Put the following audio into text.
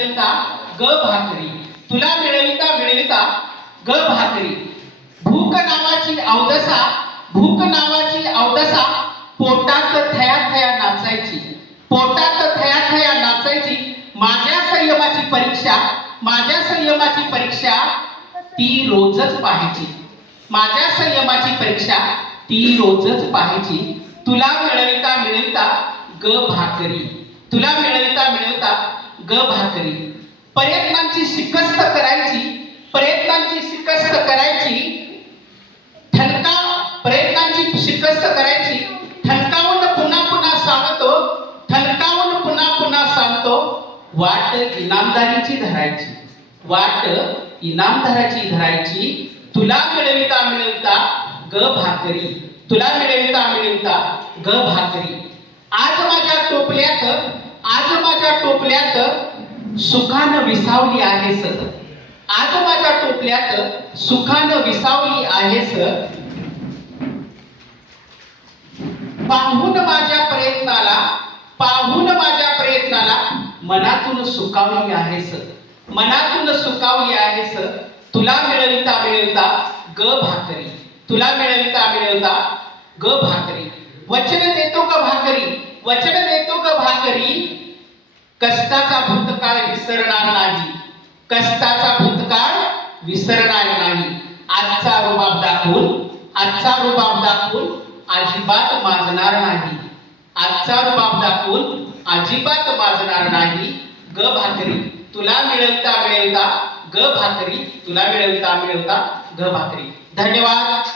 मिळविता ग भाकरी, तुला मिळविता मिळविता ग भाकरी. भूक नावाची अवदसा, भूक नावाची अवदसा पोटात थया थया नाचायची, पोटात थया थया नाचायची. माझ्या संयमाची परीक्षा, माझ्या संयमाची परीक्षा ती रोजच पाहायची, माझ्या संयमाची परीक्षा ती रोजच पाहायची. तुला मिळविता मिळविता ग भाकरी, तुला मिळविता मिळविता ग भाकरी. प्रयत्नांची शिकस्त करायची, प्रयत्नांची शिकस्त करायची, ठणका प्रयत्नांची शिकस्त करायची. ठणकावून पुन्हा पुन्हा सांगतो, ठणकावून पुन्हा पुन्हा सांगतो. वाट इनामदारीची धरायची, वाट इनामदाराची धरायची. तुला मिळविता मिळविता ग भाकरी, तुला मिळविता मिळविता ग भाकरी. आज माझ्या टोपल्यात, आज माझ्या टोपल्यात सुखानं विसावली आहेस, आज माझ्या टोपल्यात सुखानं विसावली आहेस. पाहून माझ्या प्रयत्नाला, पाहून माझ्या प्रयत्नाला मनातून सुखावली आहेस, मनातून सुखावली आहेस. तुला मिळविता मिळविता ग भाकरी, तुला मिळविता मिळविता ग भाकरी. वचन देतो ग भाकरी, वचन देतो ग भाकरी. कष्टाचा भूतकाळ विसरणार नाही, कष्टाचा भूतकाळ विसरणार नाही. आजचा रुबाब दाखवून, आजचा रुबाब दाखवून अजिबात माजणार नाही, आजचा रुबाब दाखवून अजिबात माजणार नाही. ग भाकरी, तुला मिळविता मिळविता ग भाकरी, तुला मिळविता मिळविता ग भाकरी. धन्यवाद.